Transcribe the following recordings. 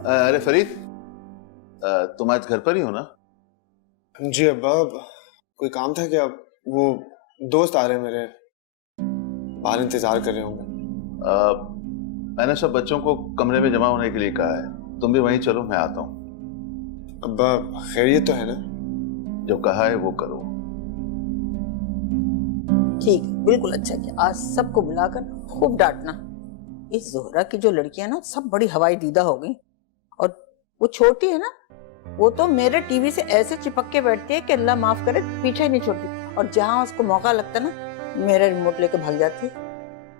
अरे फरीद, तुम आज घर पर ही हो ना? जी अब्बा, कोई काम था क्या? वो दोस्त आ रहे हैं मेरे, बाहर इंतजार कर रहे होंगे। मैंने सब बच्चों को कमरे में जमा होने के लिए कहा है, तुम भी वहीं चलो, मैं आता हूँ। अब्बा खैरियत तो है ना? जो कहा है वो करो। ठीक है, बिल्कुल अच्छा किया। आज सबको बुलाकर खूब डांटना। इस जोहरा की जो लड़कियां ना सब बड़ी हवाई दीदा हो गई, और वो छोटी है ना, वो तो मेरे टीवी से ऐसे चिपक के बैठती है कि अल्लाह माफ करे पीछे नहीं छोड़ती, और जहां उसको मौका लगता ना मेरा रिमोट लेके भाग जाती है।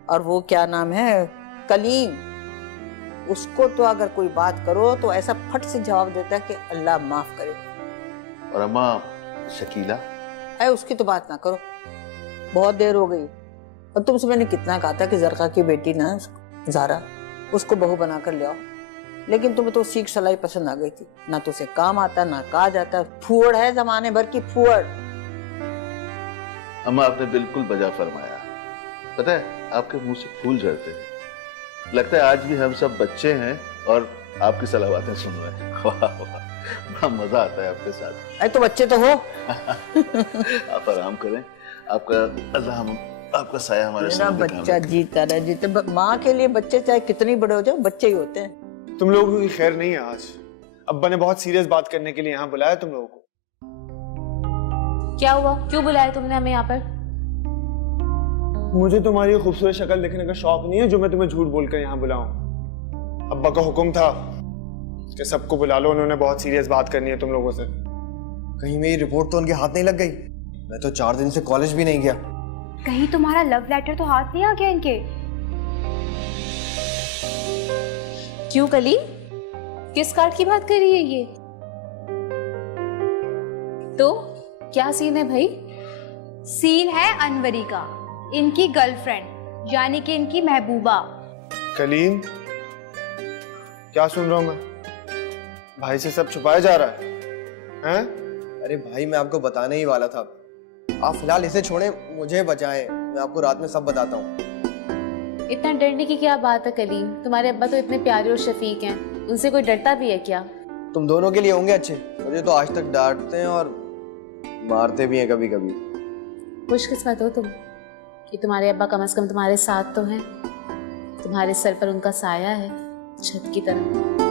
और वो क्या नाम है, कलीम, उसको तो अगर कोई बात करो तो ऐसा फट से जवाब देता है कि अल्लाह माफ करे। और अम्मा शकीला है, उसकी तो बात ना करो, बहुत देर हो गई। और तुमसे मैंने कितना कहा था कि जरका की बेटी ना ज़ारा, उसको बहू बना कर ले आओ, लेकिन तुम्हें तो सीख सलाई पसंद आ गई थी। ना तो उसे काम आता ना कहा जाता, फूहड़ है जमाने भर की फूहड़। अम्मा आपने बिल्कुल बजा फरमाया। पता है आपके मुंह से फूल झड़ते हैं, लगता है आज भी हम सब बच्चे हैं और आपकी सलावातें सुन रहे हैं। वाह वाह, बड़ा मजा आता है आपके साथ। अरे तो बच्चे तो हो। आप आराम करें, आपका अल्लाह आपका साया हमारे मेरा सर पे बच्चा जीता रहे, जीते। माँ के लिए बच्चे चाहे कितनी बड़े हो जाओ, बच्चे ही होते हैं। तुम लोगों की खैर नहीं है आज। अब्बा ने बहुत सीरियस बात करने के लिए यहाँ बुलाया तुम लोगों को। क्या हुआ, क्यों बुलाया तुमने हमें यहाँ पर? मुझे तुम्हारी खूबसूरत शक्ल देखने का शौक नहीं है जो मैं तुम्हें झूठ बोलकर यहाँ बुलाऊं। अब्बा का हुक्म था कि सबको बुला लो, उन्होंने बहुत सीरियस बात करनी है तुम लोगों से। कहीं मेरी रिपोर्ट तो उनके हाथ नहीं लग गई? मैं तो 4 दिन से कॉलेज भी नहीं गया। कहीं तुम्हारा लव लेटर तो हाथ नहीं आ गया इनके? क्यों कली, किस कार्ड की बात कर रही है ये? तो क्या सीन है भाई? सीन है अनवरी का, इनकी गर्लफ्रेंड, यानी कि इनकी महबूबा। कलीम, क्या सुन रहा हूं मैं? भाई से सब छुपाया जा रहा है हैं? अरे भाई, मैं आपको बताने ही वाला था। आप फिलहाल इसे छोड़ें, मुझे बचाएं, मैं आपको रात में सब बताता हूँ। इतना डरने की क्या बात है कलीम? तुम्हारे अब्बा तो इतने प्यारे और शफीक हैं, उनसे कोई डरता भी है क्या? तुम दोनों के लिए होंगे अच्छे, मुझे तो आज तक डांटते हैं और मारते भी हैं कभी कभी। खुशकिस्मत हो तुम कि तुम्हारे अब्बा कम से कम तुम्हारे साथ तो हैं, तुम्हारे सर पर उनका साया है छत की तरह।